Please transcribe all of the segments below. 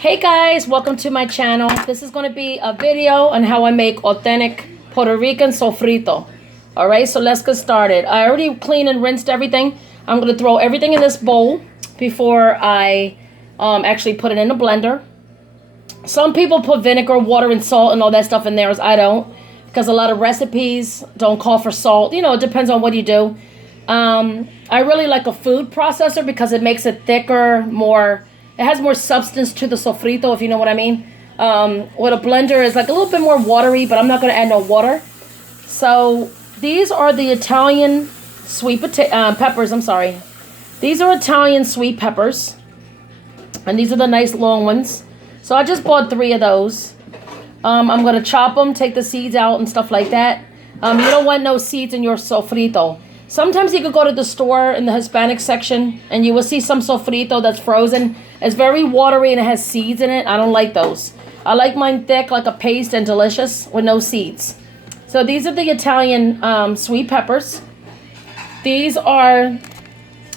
Hey guys, welcome to my channel. This is going to be a video on how I make authentic Puerto Rican sofrito. Alright, so let's get started. I already cleaned and rinsed everything. I'm going to throw everything in this bowl before I actually put it in a blender. Some people put vinegar, water, and salt and all that stuff in there. I don't, because a lot of recipes don't call for salt. You know, it depends on what you do. I really like a food processor because it makes it thicker, it has more substance to the sofrito, if you know what I mean. With a blender, it's like a little bit more watery, but I'm not going to add no water. So these are the Italian sweet peppers. I'm sorry. These are Italian sweet peppers. And these are the nice long ones. So I just bought 3 of those. I'm going to chop them, take the seeds out and stuff like that. You don't want no seeds in your sofrito. Sometimes you could go to the store in the Hispanic section and you will see some sofrito that's frozen. It's very watery and it has seeds in it. I don't like those. I like mine thick, like a paste, and delicious with no seeds. So these are the Italian sweet peppers. These are,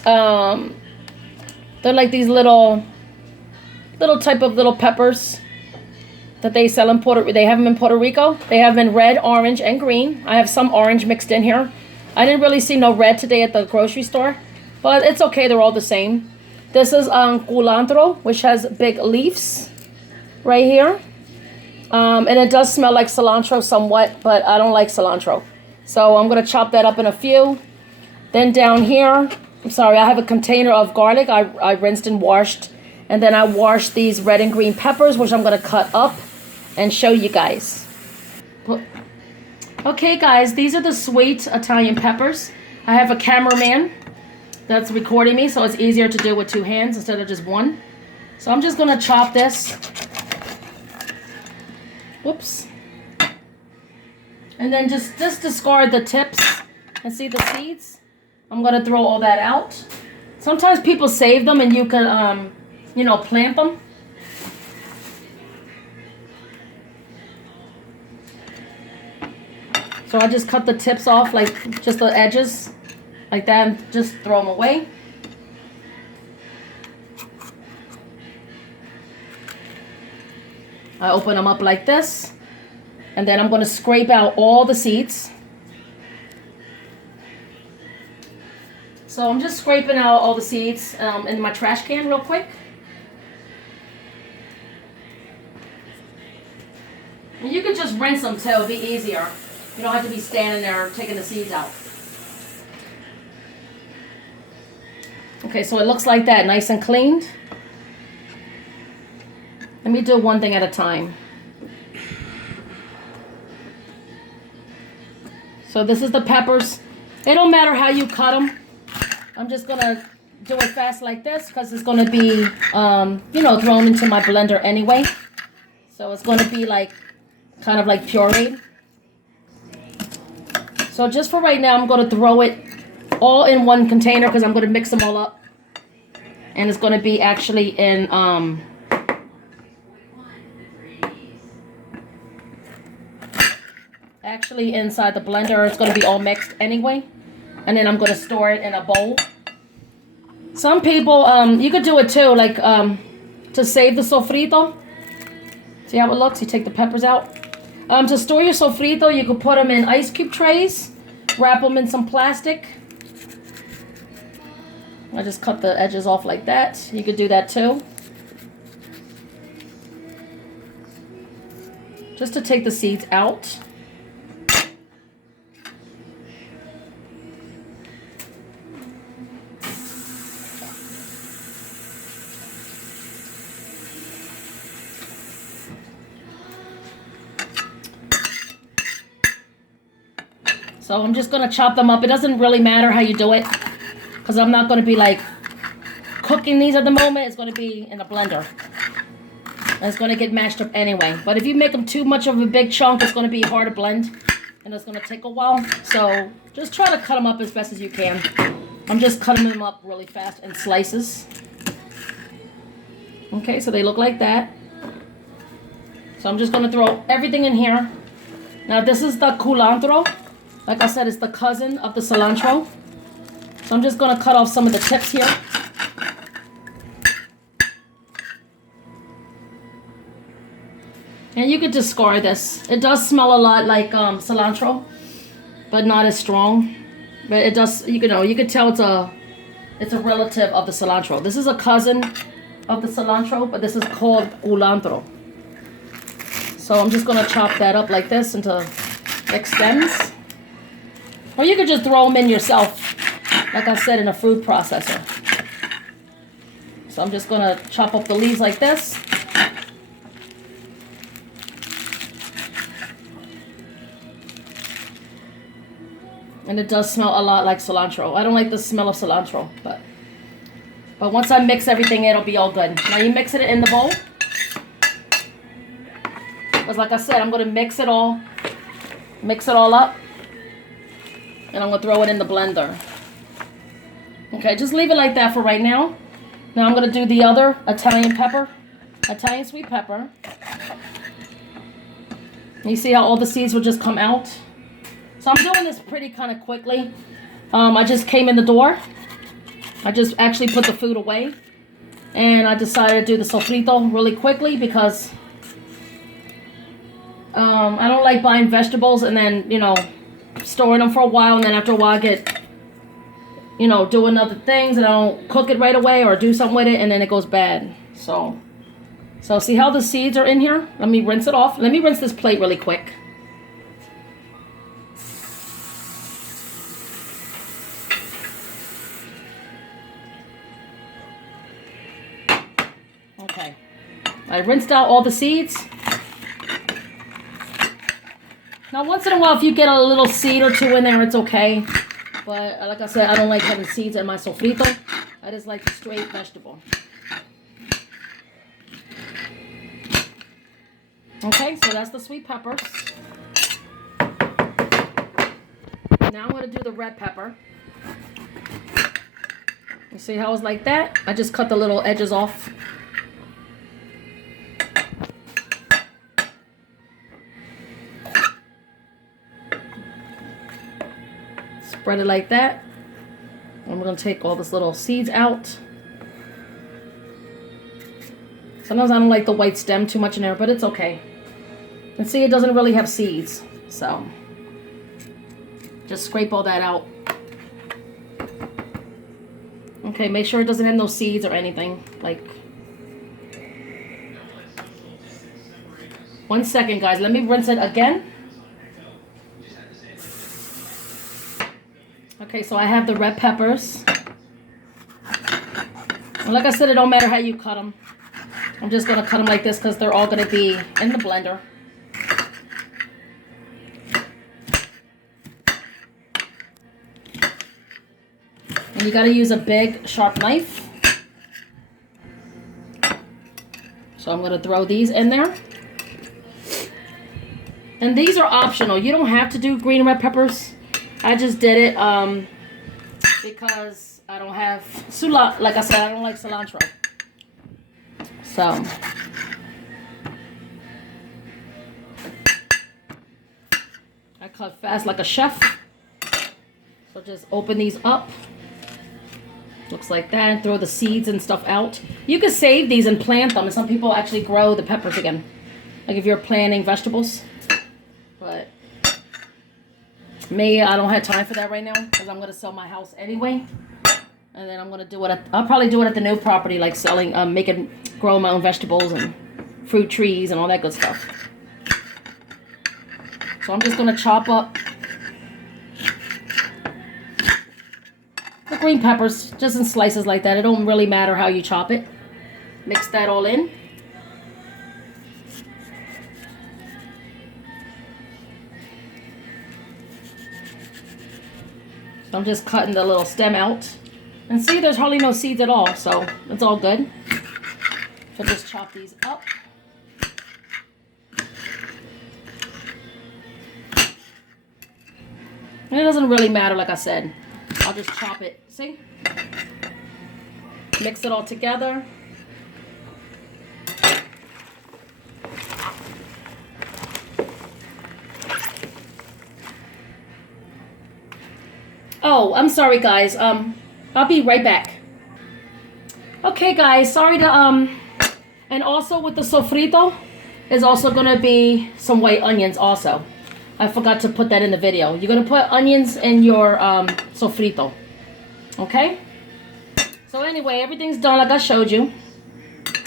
they're like these little type of little peppers that they sell in they have them in Puerto Rico. They have them in red, orange, and green. I have some orange mixed in here. I didn't really see no red today at the grocery store, but it's okay. They're all the same. This is culantro, which has big leaves right here. And it does smell like cilantro somewhat, but I don't like cilantro. So I'm going to chop that up in a few. Then down here, I'm sorry, I have a container of garlic. I rinsed and washed. And then I washed these red and green peppers, which I'm going to cut up and show you guys. Okay guys, these are the sweet Italian peppers. I have a cameraman that's recording me, so it's easier to do with 2 hands instead of just 1. So I'm just going to chop this. Whoops. And then just discard the tips and see the seeds. I'm going to throw all that out. Sometimes people save them and you can, you know, plant them. So I just cut the tips off, like just the edges, like that, and just throw them away. I open them up like this, and then I'm going to scrape out all the seeds. So I'm just scraping out all the seeds in my trash can real quick. And you could just rinse them too, it'll be easier. You don't have to be standing there taking the seeds out. Okay, so it looks like that, nice and cleaned. Let me do one thing at a time. So this is the peppers. It don't matter how you cut them. I'm just going to do it fast like this because it's going to be, you know, thrown into my blender anyway. So it's going to be like, kind of like pureed. So just for right now, I'm going to throw it all in one container because I'm going to mix them all up. And it's going to be actually in, actually inside the blender. It's going to be all mixed anyway. And then I'm going to store it in a bowl. Some people, you could do it too, like to save the sofrito. See how it looks? You take the peppers out. To store your sofrito, you could put them in ice cube trays, wrap them in some plastic. I just cut the edges off like that. You could do that too. Just to take the seeds out. So I'm just going to chop them up. It doesn't really matter how you do it because I'm not going to be like cooking these at the moment. It's going to be in a blender. And it's going to get mashed up anyway. But if you make them too much of a big chunk, it's going to be hard to blend. And it's going to take a while. So just try to cut them up as best as you can. I'm just cutting them up really fast in slices. Okay, so they look like that. So I'm just going to throw everything in here. Now this is the culantro. Like I said, it's the cousin of the cilantro. So I'm just going to cut off some of the tips here. And you could discard this. It does smell a lot like cilantro, but not as strong. But it does, you know, you could tell it's a relative of the cilantro. This is a cousin of the cilantro, but this is called culantro. So I'm just gonna chop that up like this into thick stems. Or you could just throw them in yourself, like I said, in a food processor. So I'm just gonna chop up the leaves like this. And it does smell a lot like cilantro. I don't like the smell of cilantro, but once I mix everything, it'll be all good. Now you mix it in the bowl. Because like I said, I'm gonna mix it all up. And I'm gonna throw it in the blender. Okay, just leave it like that for right now. Now I'm gonna do the other Italian sweet pepper. You see how all the seeds will just come out? So I'm doing this pretty kind of quickly. I just came in the door. I just actually put the food away. And I decided to do the sofrito really quickly because I don't like buying vegetables and then, you know, storing them for a while, and then after a while I get, you know, doing other things and I don't cook it right away or do something with it and then it goes bad. So see how the seeds are in here? Let me rinse it off. Let me rinse this plate really quick. Okay. I rinsed out all the seeds. Now, once in a while, if you get a little seed or two in there, it's okay. But like I said, I don't like having seeds in my sofrito. I just like the straight vegetable. Okay, so that's the sweet peppers. Now I'm going to do the red pepper. You see how it's like that? I just cut the little edges off. Spread it like that. And we're going to take all these little seeds out. Sometimes I don't like the white stem too much in there, but it's okay. And see, it doesn't really have seeds. So just scrape all that out. Okay, make sure it doesn't have no seeds or anything. Like, 1 second, guys. Let me rinse it again. Okay, so I have the red peppers. And like I said, it don't matter how you cut them. I'm just going to cut them like this because they're all going to be in the blender. And you got to use a big, sharp knife. So I'm going to throw these in there. And these are optional. You don't have to do green and red peppers. I just did it because I don't have cilantro. Like I said, I don't like cilantro. So I cut fast like a chef. So just open these up. Looks like that. And throw the seeds and stuff out. You can save these and plant them. And some people actually grow the peppers again. Like if you're planting vegetables. But me, I don't have time for that right now because I'm going to sell my house anyway. And then I'm going to do it. I'll probably do it at the new property, like selling, growing my own vegetables and fruit trees and all that good stuff. So I'm just going to chop up the green peppers just in slices like that. It don't really matter how you chop it. Mix that all in. So I'm just cutting the little stem out. And see, there's hardly no seeds at all, so it's all good. So just chop these up. And it doesn't really matter, like I said. I'll just chop it, see? Mix it all together. Oh, I'm sorry, guys. I'll be right back. Okay, guys. Sorry to and also with the sofrito, is also going to be some white onions also. I forgot to put that in the video. You're going to put onions in your sofrito. Okay? So anyway, everything's done like I showed you.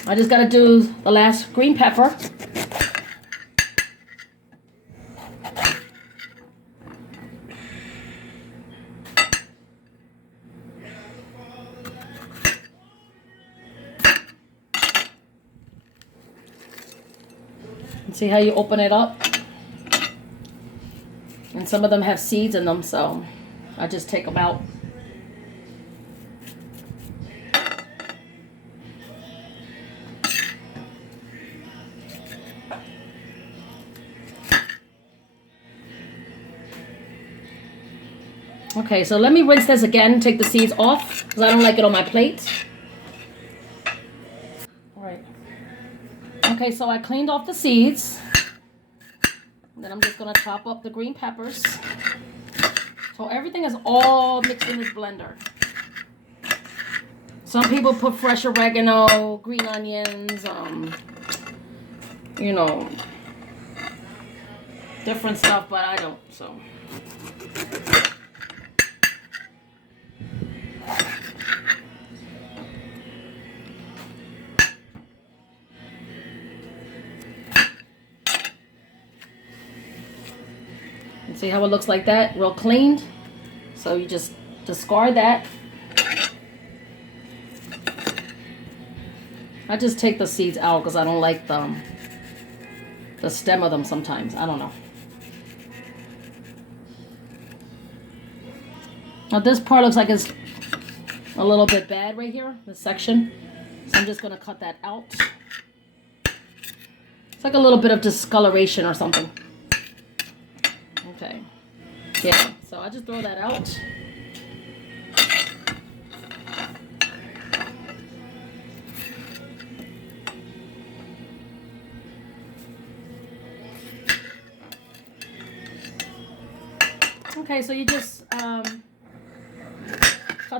I just got to do the last green pepper. See how you open it up? And some of them have seeds in them, so I just take them out. Okay, so let me rinse this again, take the seeds off, because I don't like it on my plate. All right. Okay, so I cleaned off the seeds. And then I'm just going to chop up the green peppers. So everything is all mixed in this blender. Some people put fresh oregano, green onions, you know, different stuff, but I don't, so. See how it looks like that? Real cleaned. So you just discard that. I just take the seeds out because I don't like the stem of them sometimes. I don't know. Now this part looks like it's a little bit bad right here, this section. So I'm just going to cut that out. It's like a little bit of discoloration or something. Okay, yeah, so I just throw that out. Okay, so you just cut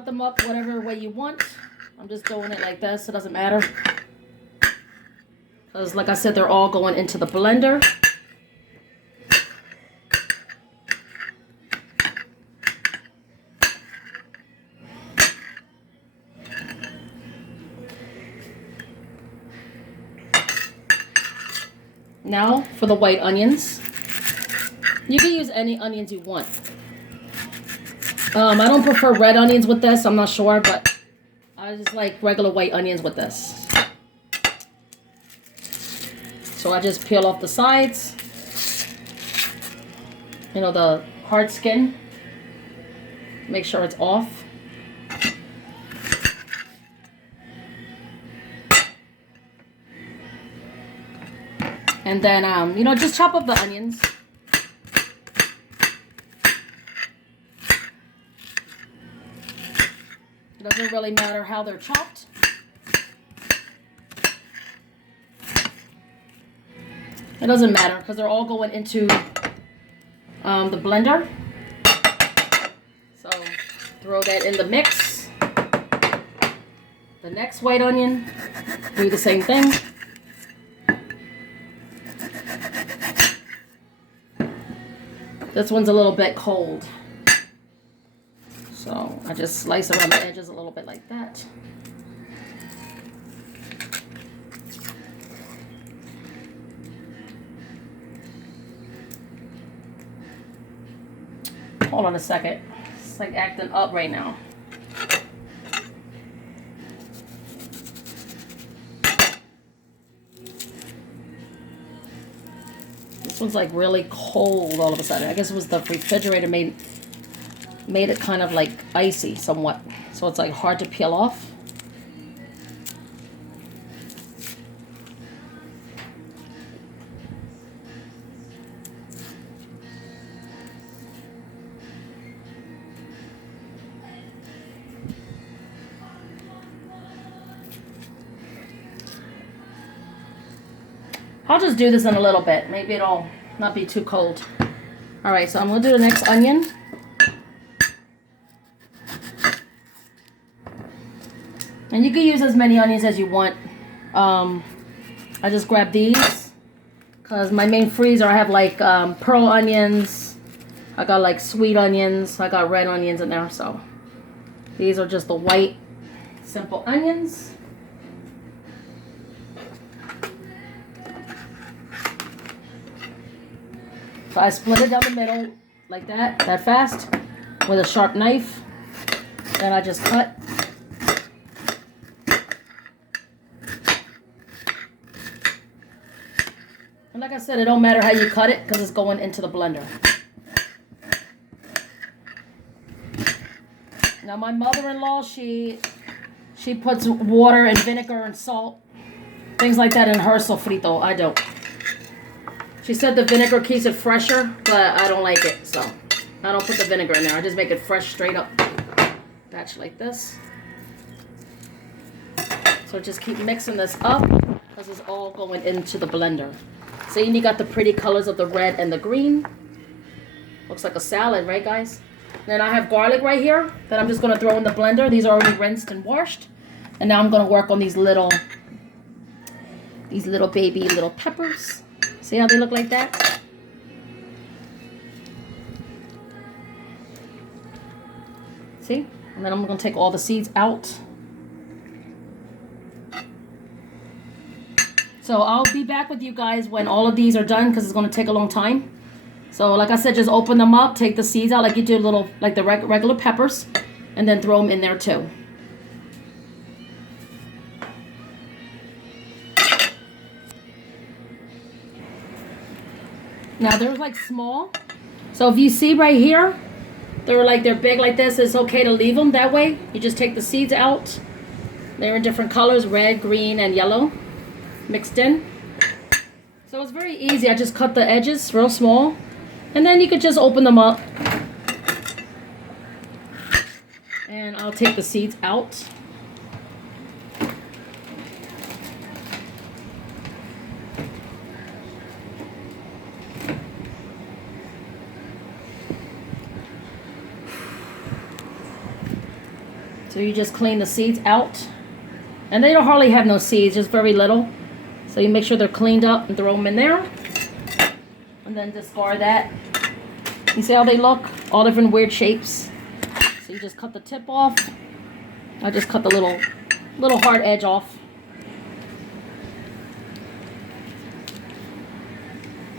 them up whatever way you want. I'm just doing it like this, it doesn't matter. Because like I said, they're all going into the blender. Now for the white onions. You can use any onions you want. I don't prefer red onions with this, I'm not sure, but I just like regular white onions with this. So I just peel off the sides. You know, the hard skin. Make sure it's off. And then, you know, just chop up the onions. It doesn't really matter how they're chopped. It doesn't matter because they're all going into the blender. So throw that in the mix. The next white onion, do the same thing. This one's a little bit cold. So I just slice around the edges a little bit like that. Hold on a second. It's like acting up right now. This one's like really cold all of a sudden. I guess it was the refrigerator made it kind of like icy somewhat. So it's like hard to peel off. I'll just do this in a little bit. Maybe it'll not be too cold. All right, so I'm gonna do the next onion. And you can use as many onions as you want. I just grab these Because my main freezer, I have like pearl onions. I got like sweet onions. I got red onions in there. So these are just the white, simple onions. So I split it down the middle like that fast, with a sharp knife. Then I just cut. And like I said, it don't matter how you cut it because it's going into the blender. Now my mother-in-law, she puts water and vinegar and salt, things like that in her sofrito. I don't. She said the vinegar keeps it fresher, but I don't like it, so I don't put the vinegar in there. I just make it fresh straight up. Batch like this. So just keep mixing this up because it's all going into the blender. See, you got the pretty colors of the red and the green. Looks like a salad, right, guys? Then I have garlic right here that I'm just going to throw in the blender. These are already rinsed and washed. And now I'm going to work on these little baby peppers. See how they look like that? See? And then I'm going to take all the seeds out. So I'll be back with you guys when all of these are done because it's going to take a long time. So like I said, just open them up, take the seeds out like you do like the regular peppers, and then throw them in there too. Now they're like small. So if you see right here, they're big like this, it's okay to leave them that way. You just take the seeds out. They're in different colors, red, green, and yellow mixed in. So it's very easy. I just cut the edges real small. And then you could just open them up. And I'll take the seeds out. So you just clean the seeds out. And they don't hardly have no seeds, just very little. So you make sure they're cleaned up and throw them in there. And then discard that. You see how they look? All different weird shapes. So you just cut the tip off. I just cut the little hard edge off.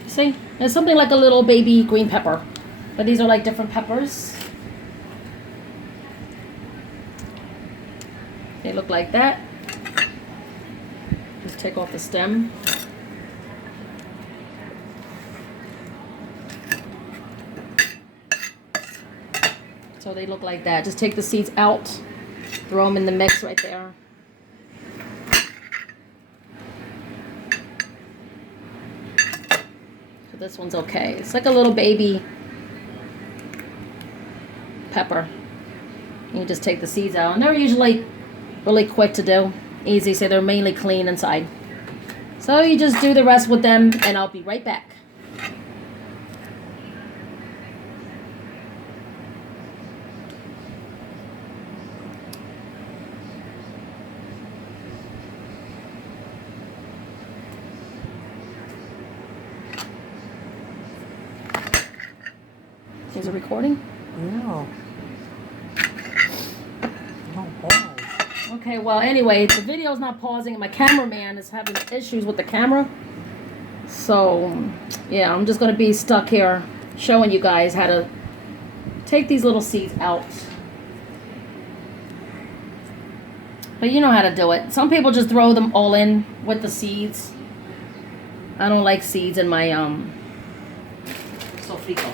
See? It's something like a little baby green pepper. But these are like different peppers. They look like that. Just take off the stem. So they look like that. Just take the seeds out, throw them in the mix right there. So this one's okay. It's like a little baby pepper. And you just take the seeds out. And they're usually really quick to do. Easy, so they're mainly clean inside. So you just do the rest with them, and I'll be right back. Is it recording? No. No pause. Okay, well, anyway, the video's not pausing, and my cameraman is having issues with the camera. So, yeah, I'm just going to be stuck here showing you guys how to take these little seeds out. But you know how to do it. Some people just throw them all in with the seeds. I don't like seeds in my sofrito.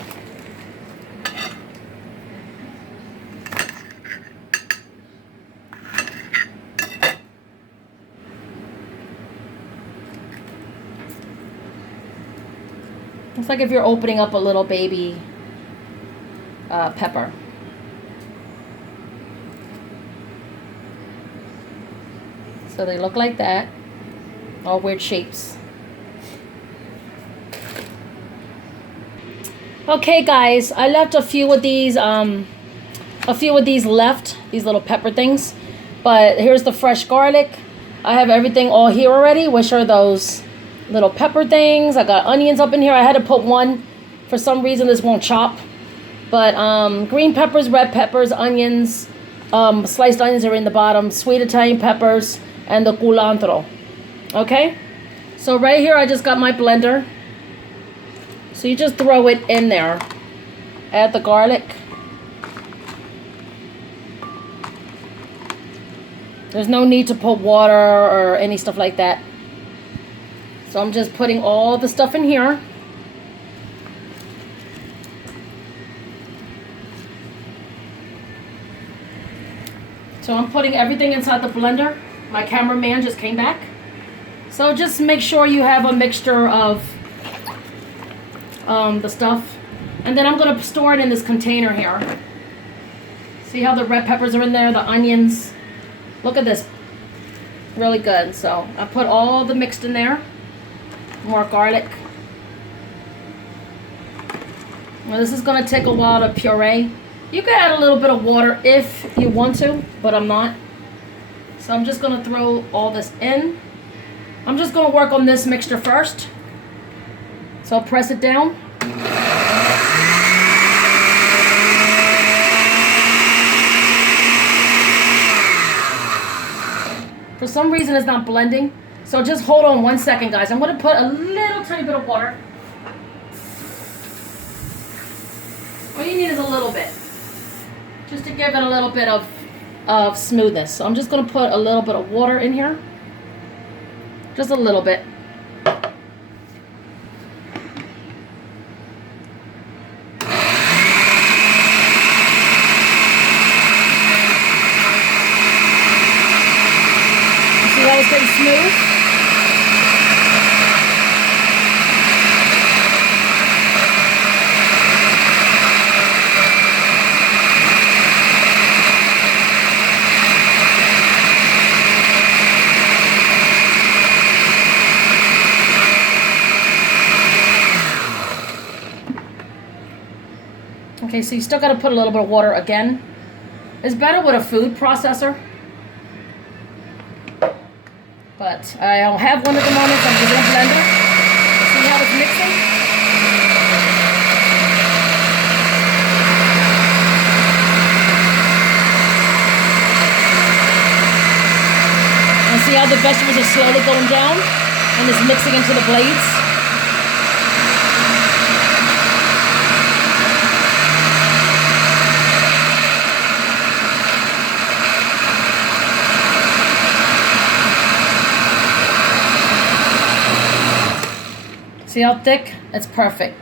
It's like if you're opening up a little baby pepper. So they look like that. All weird shapes. Okay, guys, I left a few of these left, these little pepper things. But here's the fresh garlic. I have everything all here already, which are those little pepper things. I got onions up in here. I had to put one. For some reason, this won't chop. But green peppers, red peppers, onions, sliced onions are in the bottom, sweet Italian peppers, and the culantro. Okay? So right here, I just got my blender. So you just throw it in there. Add the garlic. There's no need to put water or any stuff like that. So I'm just putting all the stuff in here. So I'm putting everything inside the blender. My cameraman just came back. So just make sure you have a mixture of the stuff. And then I'm going to store it in this container here. See how the red peppers are in there, the onions. Look at this. Really good. So I put all the mixed in there. More garlic. Now this is going to take a while to puree. You can add a little bit of water if you want to, but I'm not. So I'm just going to throw all this in. I'm just going to work on this mixture first. So I'll press it down. For some reason it's not blending. So just hold on 1 second, guys. I'm going to put a little tiny bit of water. All you need is a little bit. Just to give it a little bit of smoothness. So I'm just going to put a little bit of water in here. Just a little bit. See how it's getting smooth? Okay, so you still got to put a little bit of water again. It's better with a food processor. But I don't have one at the moment, so I'm just in a blender. See how it's mixing? And see how the vegetables are slowly going down and it's mixing into the blades? See how thick? It's perfect.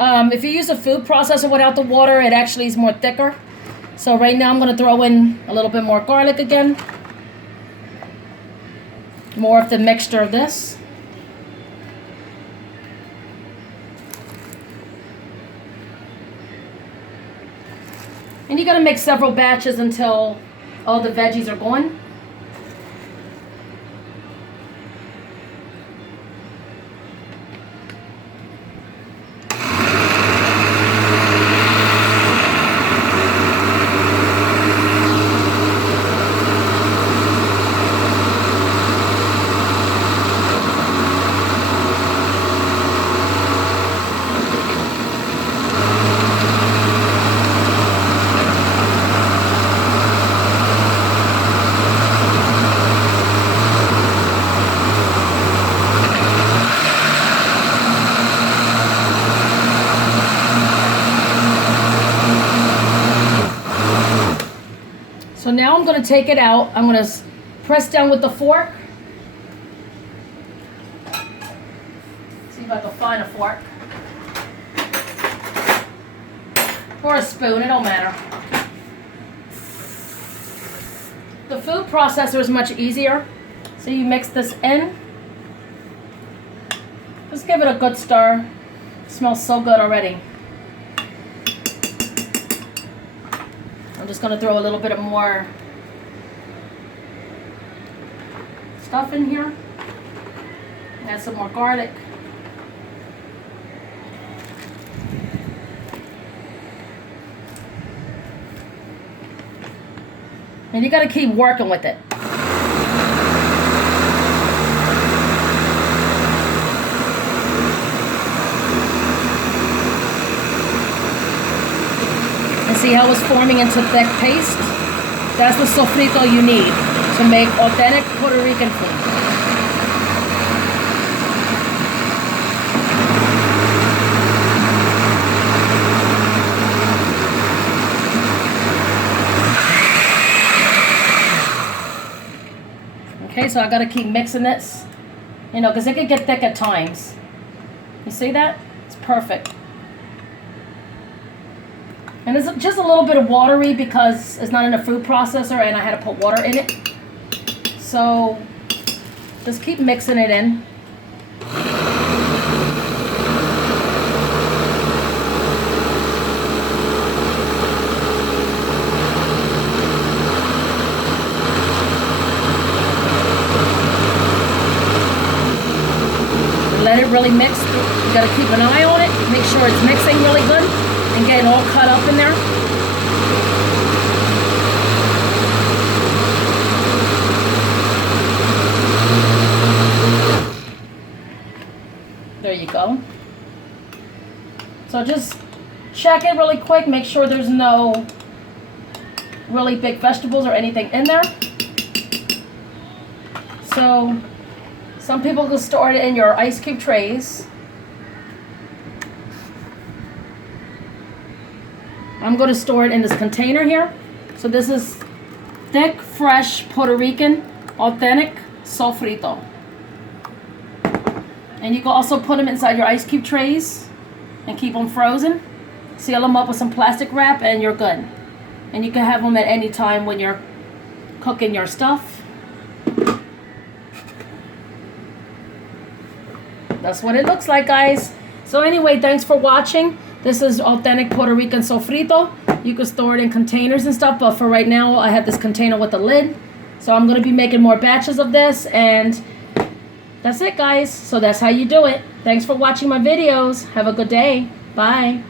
If you use a food processor without the water, it actually is more thicker. So right now I'm going to throw in a little bit more garlic again. More of the mixture of this. And you got to make several batches until all the veggies are gone. So now I'm going to take it out. I'm going to press down with the fork. See if I can find a fork. Or a spoon, it don't matter. The food processor is much easier. So you mix this in. Just give it a good stir. It smells so good already. I'm just going to throw a little bit of more stuff in here. Add some more garlic. And you got to keep working with it. See how it's forming into thick paste? That's the sofrito you need to make authentic Puerto Rican food. Okay, so I gotta keep mixing this, you know, because it can get thick at times. You see that? It's perfect. And it's just a little bit of watery because it's not in a food processor and I had to put water in it. So just keep mixing it in. Let it really mix. You gotta keep an eye on it. Make sure it's mixing really good and getting all cut up in there. There you go. So just check it really quick. Make sure there's no really big vegetables or anything in there. So some people will store it in your ice cube trays. I'm going to store it in this container here. So this is thick, fresh, Puerto Rican, authentic sofrito. And you can also put them inside your ice cube trays and keep them frozen. Seal them up with some plastic wrap and you're good. And you can have them at any time when you're cooking your stuff. That's what it looks like, guys. So anyway, thanks for watching. This is authentic Puerto Rican sofrito. You can store it in containers and stuff, but for right now, I have this container with a lid. So I'm going to be making more batches of this, and that's it, guys. So that's how you do it. Thanks for watching my videos. Have a good day. Bye.